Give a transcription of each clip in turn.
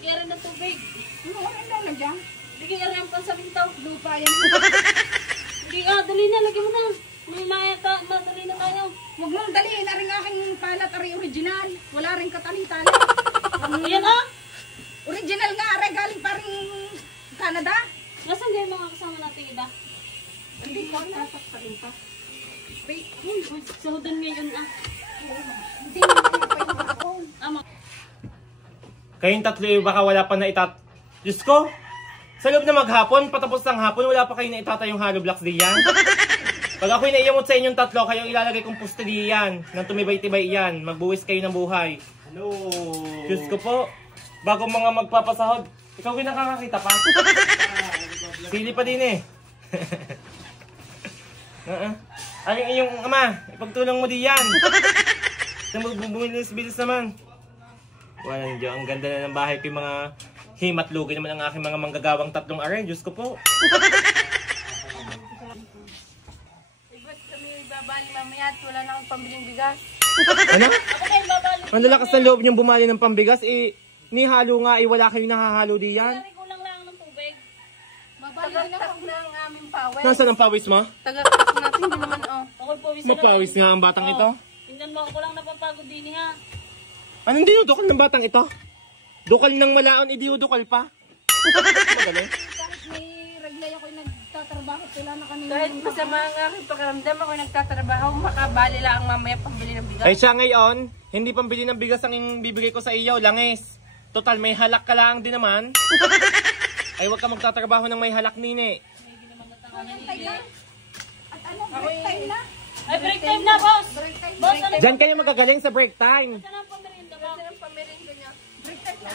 Bigyan rin ng tubig. Ano ilalagyan? Bigyan rin ang pansabintaw. Lupa yan. Hindi dali na. Lagyan mo na. May madali na tayo. Huwag mong daliin. Aring aking palat, ari original. Wala rin katali-tali. Ayan ah. Original nga, aray galing pa rin Canada. Nasaan kayo mga kasama natin iba? Hindi ko na. Tatakpain pa. Wait. Uy, sahudan ngayon ah. Hindi mo na pa yung ako. Kayong tatlo baka wala pa na Diyos ko, sa loob na maghapon, patapos ng hapon, wala pa kayo na itatayong hollow blocks diyan. Pag ako'y naiyamot sa inyong tatlo, kayo ilalagay kong puste diyan, nang tumibay-tibay yan, magbuwis kayo ng buhay. Hello! Diyos ko po, bago mga magpapasahod, ikaw yung nakakakita pa. Sili pa din eh. Aling iyong ama, ipagtulong mo diyan. Bumilis-bilis naman. Walang Diyo, ang ganda na ng bahay ko yung mga himatlugi naman ang aking mga manggagawang tatlong aray. Diyos ko po. Ibig kami babali mamaya at wala na akong pambiling bigas. Ano? Ako kayo babalik. Ang lalakas ng loob niyong bumali ng pambigas, nihalo nga, wala kayo nahahalo diyan. Dari kulang lang ng tubig. Babali na ako ng aming pawis. Nasaan ang pawis mo? Taga-kas natin din naman oh. Ako pawis na. Mapawis nga ang batang ito. Tingnan mo, ako lang napapagod din ha. Anong dinudukal ng batang ito? Dukal ng malaon, idinudukal pa. Magaling. Kahit may reglay ako'y nagtatrabaho, sila na kami. Kahit masama ang aking pakiramdam, ako nagtatrabaho, makabali lang mamaya pambili ng bigas. Ay siya ngayon, hindi pambili ng bigas ang bibigay ko sa iyo, langis. Total, may halak ka lang din naman. Ay huwag ka magtatrabaho ng may halak nini. At ano, break time na? Ay, break time na, boss! Break time na. Boss, ano Diyan kayo magagaling sa break time. ang pamerinda mo? Break time na.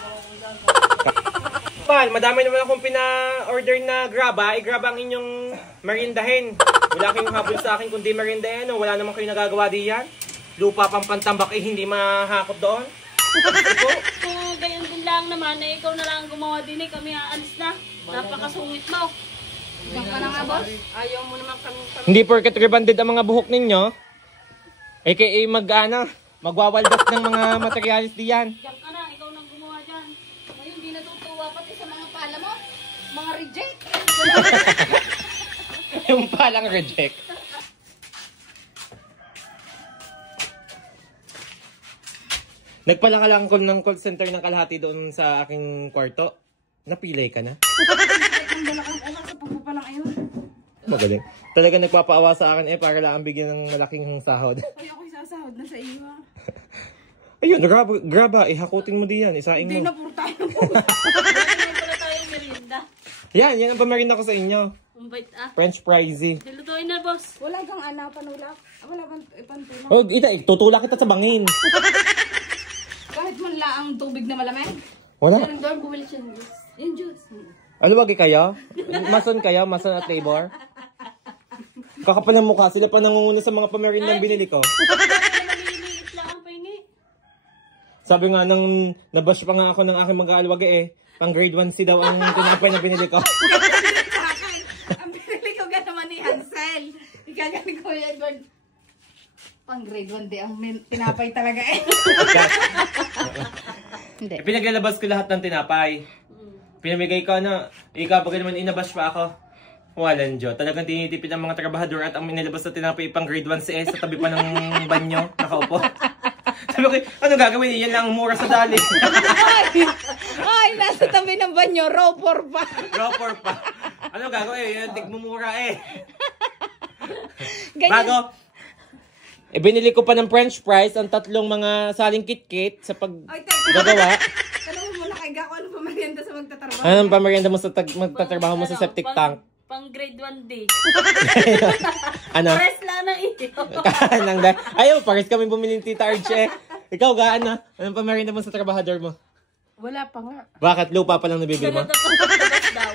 Pal, madami naman akong pina-order na graba. I-grab ang inyong merindahin. Wala kayong habol sa akin kundi merinda yan. Wala naman kayong nagagawa diyan. Lupa pang pantambak hindi mahakot doon. Kung gayon din lang naman, ikaw na lang gumawa din eh. Kami aalis na. Napakasungit mo. Diyan ka na nga, boss. Ayaw mo naman kami Hindi porket rebanded ang mga buhok ninyo. AKA magwawaldas ng mga materialis diyan. Diyan ka na, ikaw nang gumawa dyan. Ngayon, di natutuwa pati sa mga pala mo. Mga reject. Yung palang reject. Nagpala ka lang ng call center ng kalahati doon sa aking kwarto. Napilay ka na. Ang dalakang oras sa pagpapalang ayun. Magaling. Talaga nagpapaawa sa akin para lang bigyan ng malaking sahod. Ay, ako'y sasahod na sa iyo. Ayun, graba, ihakutin mo diyan, isaing Hindi mo. na puro tayo. Meron pala tayong merienda. Yan ang pamerinda ko sa inyo. Ang bait ah. French friesy. Dilutuin na, boss. Wala kang panulak. Wala kang ipantulak. Oh, tutulak kita sa bangin. Kahit man lang ang tubig na malamig. Wala. Meron doon, bumili siya ng juice. Yung juice. Aluwagi kayo? Mason kayo? Mason at labor? Kakapal ng mukha. Sila pa nangunguna sa mga pamerindang binili ko. Maliliit lang ang pahingi. Sabi nga nang nabash pa nga ako ng aking mag-aalwagi pang grade 1 si daw ang tinapay na binili ko. Ang pinili ko ka naman ni Hansel. Ikagani ko yan, Edward. Pang grade 1 di ang tinapay talaga eh. Hindi. Pinaglalabas ko lahat ng tinapay. Pinamigay ko ikaw pag naman inabash pa ako. Walang Diyo. Talagang tinitipid ang mga trabahador at ang minilabas na tinapay pang grade 1 si sa tabi pa ng banyo. Nakaupo. Sabi ko, ano gagawin? Yan lang ang mura sa dali. Ay, nasa tabi ng banyo. Ropor pa. Ropor pa. Ano gagawin? Yan, tigmumura Ganyan. Bago, binili ko pa ng French fries ang tatlong mga saling kit-kit sa paggagawa. Tanong mo na kay Gako, ano pa merienda sa magtatrabaho? Anong pamerienda mo sa magtatrabaho mo sa septic tank? Pang grade 1 day. Ano? Press lang na iyo. Kaanang dahil. Ayaw, pares kami bumili ng Tita Archie. Ikaw, gaan na? Anong pamerienda mo sa trabahador mo? Wala pa nga. Bakit? Lupa pa lang nabibili mo? Daw.